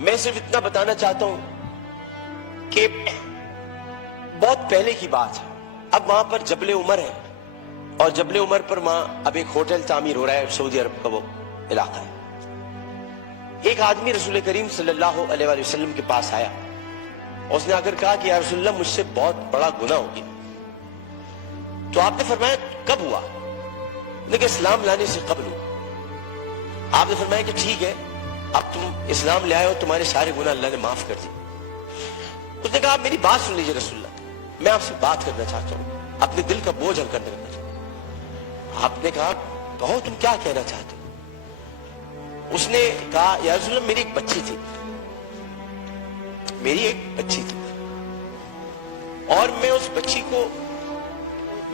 میں صرف اتنا بتانا چاہتا ہوں کہ بہت پہلے کی بات ہے. اب وہاں پر جبل عمر ہے اور جبل عمر پر وہاں اب ایک ہوٹل تعمیر ہو رہا ہے, سعودی عرب کا وہ علاقہ ہے. ایک آدمی رسول کریم صلی اللہ علیہ وآلہ وسلم کے پاس آیا. اس نے آ کر کہا کہ یا رسول اللہ, مجھ سے بہت بڑا گناہ ہو گیا. تو آپ نے فرمایا کب ہوا؟ لیکن اسلام لانے سے قبل ہوا. آپ نے فرمایا کہ ٹھیک ہے, اب تم اسلام لے آئے ہو, تمہارے سارے گناہ اللہ نے معاف کر دی. اس نے کہا آپ میری بات سن لیجیے رسول اللہ, میں آپ سے بات کرنا چاہتا ہوں, اپنے دل کا بوجھ ہلکا کرنا چاہتا ہوں. آپ نے کہا کہو تم کیا کہنا چاہتے ہو؟ اس نے کہا یا رسول اللہ, میری ایک بچی تھی, اور میں اس بچی کو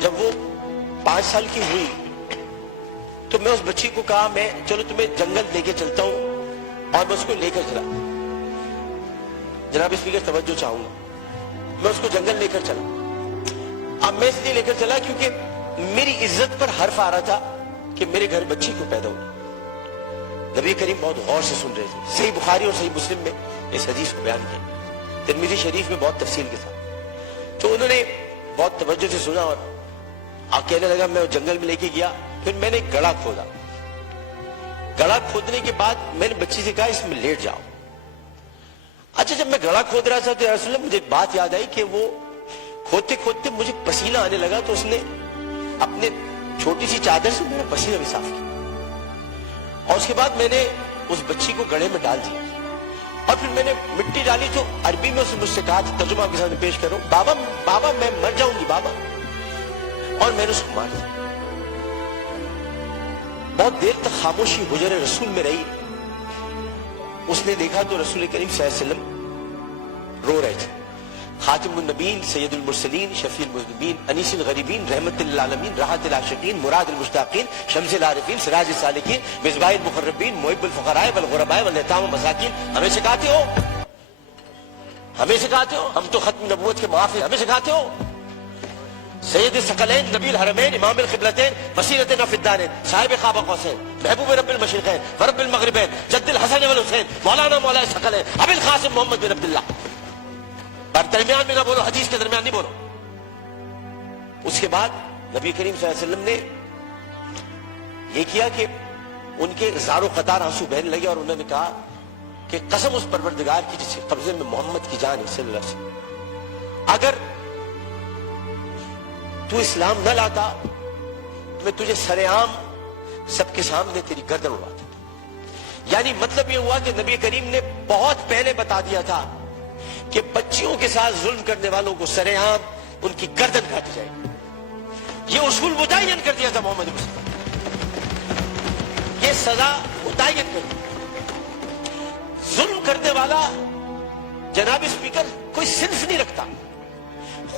جب وہ 5 سال کی ہوئی تو میں اس بچی کو کہا میں چلو تمہیں جنگل لے کے چلتا ہوں, اور میں اس کو لے کر چلا. جناب اسپیکر توجہ چاہوں گا, میں اس کو جنگل لے کر چلا. اب میں اس لیے لے کر چلا کیونکہ میری عزت پر حرف آ رہا تھا کہ میرے گھر بچی کو پیدا ہو. نبی کریم بہت غور سے سن رہے تھے. صحیح بخاری اور صحیح مسلم میں اس حدیث کو بیان کیا, ترمذی شریف میں بہت تفصیل کے ساتھ. تو انہوں نے بہت توجہ سے سنا اور کہنے لگا. میں جنگل میں لے کے گیا, پھر میں نے ایک گڑھا کھودا. گڑھا کھودنے کے بعد میں نے بچی سے کہا اس میں لیٹ جاؤ. اچھا, جب میں گڑھا کھود رہا تھا تو یا رسول اللہ مجھے ایک بات یاد آئی کہ وہ کھودتے کھودتے مجھے پسینہ آنے لگا, تو اس نے اپنے چھوٹی سی چادر سے میرا پسینہ بھی صاف کیا. اور اس کے بعد میں نے اس بچی کو گڑھے میں ڈال دیا, اور پھر میں نے مٹی ڈالی. تو عربی میں مجھ سے کہا, ترجمہ آپ کے سامنے پیش کروں, بابا میں مر جاؤں گی بابا, اور میں نے اس کو مار دیا. بہت دیر تک خاموشی حجر رسول میں رہی. اس نے دیکھا تو رسول کریم صلی اللہ علیہ وسلم رو رہے تھے. خاتم النبیین, سید المرسلین, شفیع المذنبین, انیس الغریبین, رحمت للعالمین, راحت العاشقین, مراد المشتاقین, شمس العارفین, سراج السالکین, مصباح المقربین, محب الفقراء والغرباء والیتام والمساکین. ہمیں سکھاتے ہو, ہم تو ختم نبوت کے معافی, ہمیں سکھاتے ہو. سید الثقلین, نبی الحرمین, امام القبلتین, وسیلتنا فی الدارین, صاحب قاب قوسین, محبوب رب المشرقین ورب المغربین, جد الحسن والحسین, مولانا مولا الثقلین, ابی القاسم محمد بن عبداللہ. پر درمیان میں نہ بولو, حدیث کے درمیان نہیں بولو. اس کے بعد نبی کریم صلی اللہ علیہ وسلم نے یہ کیا کہ ان کے زارو قطار آنسو بہنے لگے, اور انہوں نے کہا کہ قسم اس پروردگار کی جس کے قبضے میں محمد کی جان ہے صلی اللہ علیہ وسلم, اگر تو اسلام نہ لاتا تو میں تجھے سرعام سب کے سامنے تیری گردن اڑاتا. یعنی مطلب یہ ہوا کہ نبی کریم نے بہت پہلے بتا دیا تھا کہ بچیوں کے ساتھ ظلم کرنے والوں کو سرعام ان کی گردن کاٹی جائے گی. یہ اصول متعین کر دیا تھا محمد مصطفیٰ, یہ سزا متعین کر دی. ظلم کرنے والا جناب اسپیکر کوئی صنف نہیں رکھتا.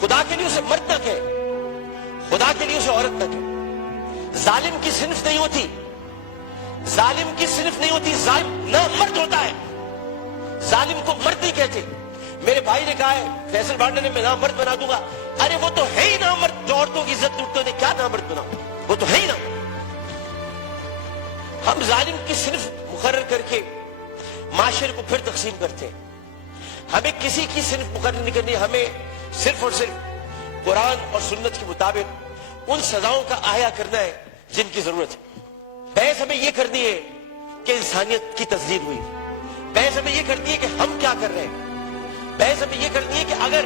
خدا کے لیے اسے مرد نہ کہے, خدا کے لیے اسے عورت نہ کہے. ظالم کی صنف نہیں ہوتی, ظالم نہ مرد ہوتا ہے. ظالم کو مرد نہیں کہتے. میرے بھائی نے کہا ہے, فیصل بانڈا نے, میں نام مرد بنا دوں گا. ارے وہ تو ہے ہی نام مرد, جو عورتوں کی عزت لوٹتے ہیں, کیا نام مرد بناؤ, وہ تو ہے ہی نام. ہم ظالم کی صنف مقرر کر کے معاشرے کو پھر تقسیم کرتے ہیں. ہمیں کسی کی صنف مقرر نہیں کرنی, ہمیں صرف اور صرف قرآن اور سنت کے مطابق ان سزاؤں کا احیا کرنا ہے جن کی ضرورت ہے. بحث ہمیں یہ کرنی ہے کہ انسانیت کی تزلیل ہوئی. بحث ہمیں یہ کرنی ہے کہ ہم کیا کر رہے ہیں. بحث ہمیں یہ کرنی ہے کہ اگر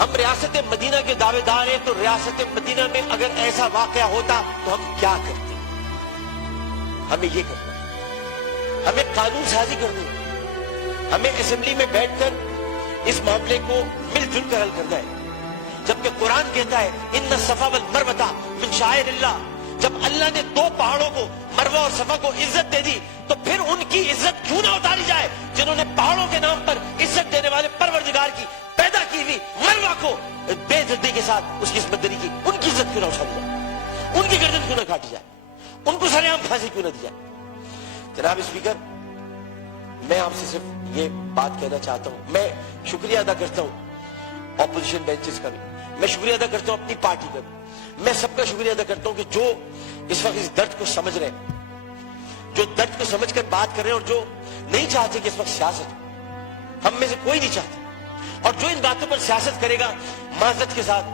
ہم ریاست مدینہ کے دعوے دار ہیں تو ریاست مدینہ میں اگر ایسا واقعہ ہوتا تو ہم کیا کرتے. ہمیں یہ کرنا ہے, ہمیں قانون سازی کرنی ہے, ہمیں اسمبلی میں بیٹھ کر اس معاملے کو مل جل کر حل کرنا ہے. جبکہ قرآن کہتا ہے ان الصفا والمروہ من شعائر اللہ. جب اللہ نے 2 پہاڑوں کو, مروہ اور صفا کو عزت دے دی, تو پھر ان کی عزت کیوں نہ اتاری جائے جنہوں نے پہاڑوں کے نام پر عزت دینے والے پروردگار کی پیدا کی ہوئی مروہ کو بے عزتی کے ساتھ اس کی عصمت دری کی. ان کی عزت کیوں نہ اٹھائی جائے, ان کی گردن کیوں نہ کاٹی جائے, ان کو سرعام پھانسی کیوں نہ دی جائے. جناب اسپیکر, میں آپ سے صرف یہ بات کہنا چاہتا ہوں. میں شکریہ ادا کرتا ہوں اپوزیشن بینچز کا بھی, میں شکریہ ادا کرتا ہوں اپنی پارٹی کا بھی, میں سب کا شکریہ ادا کرتا ہوں کہ جو اس وقت اس درد کو سمجھ رہے ہیں, جو درد کو سمجھ کر بات کر رہے ہیں, اور جو نہیں چاہتے کہ اس وقت سیاست ہو. ہم میں سے کوئی نہیں چاہتا. اور جو ان باتوں پر سیاست کرے گا معذرت کے ساتھ,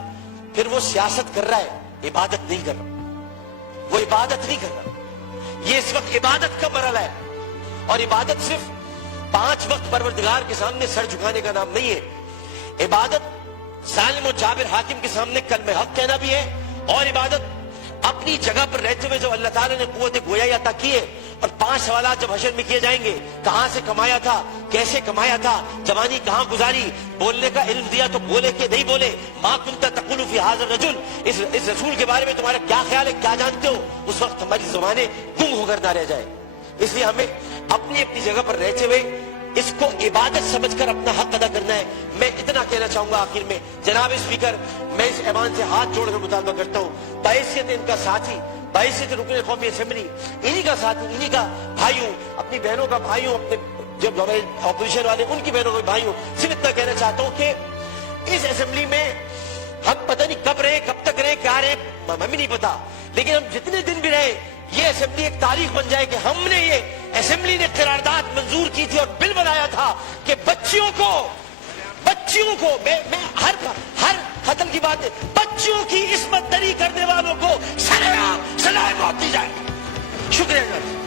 پھر وہ سیاست کر رہا ہے, عبادت نہیں کر رہا. وہ عبادت نہیں کر رہا. یہ اس وقت عبادت کا مرحلہ ہے, اور عبادت صرف 5 وقت پروردگار کے سامنے سر جھکانے کا نام نہیں ہے. عبادت ظالم و جابر حاکم کے سامنے کلمہ حق کہنا بھی ہے, اور عبادت اپنی جگہ پر رہتے ہوئے جو اللہ تعالیٰ نے قوت گویائی عطا کی ہے. اور 5 سوالات جب حشر میں کیے جائیں گے, کہاں سے کمایا تھا, کیسے کمایا تھا, جوانی کہاں گزاری, بولنے کا علم دیا تو بولے کہ نہیں بولے, ما کنت تقول فی ھذا الرجل, اس رسول کے بارے میں تمہارا کیا خیال ہے, کیا جانتے ہو, اس وقت ہماری زبانیں گم ہو کر نہ رہ جائے. اس لیے ہمیں اپنی اپنی جگہ پر رہتے ہوئے اس کو عبادت سمجھ کر اپنا حق ادا کرنا ہے. میں اتنا کہنا چاہوں گا آخر میں, جناب اسپیکر, میں اس ایوان سے ہاتھ جوڑ کر مطالبہ کرتا ہوں, بحیثیت ان کا ساتھی, بحیثیت رکن قومی اسمبلی, انہی کا ساتھی, انہی کا بھائیوں, اپنی بہنوں کا بھائیوں, اپنے جو اپوزیشن والے ان کی بہنوں کے بھائیوں, صرف اتنا کہنا چاہتا ہوں کہ اس اسمبلی میں ہم پتہ نہیں کب رہے, کب تک رہے, کیا رہے, ہمیں نہیں پتا, لیکن ہم جتنے دن بھی رہے, یہ اسمبلی ایک تاریخ بن جائے کہ ہم نے, یہ اسمبلی نے قرارداد منظور کی تھی اور بل بنایا تھا کہ بچیوں کو میں ہر قتل کی بات ہے, بچیوں کی عصمت دری کرنے والوں کو سزائے موت دی جائے. شکریہ.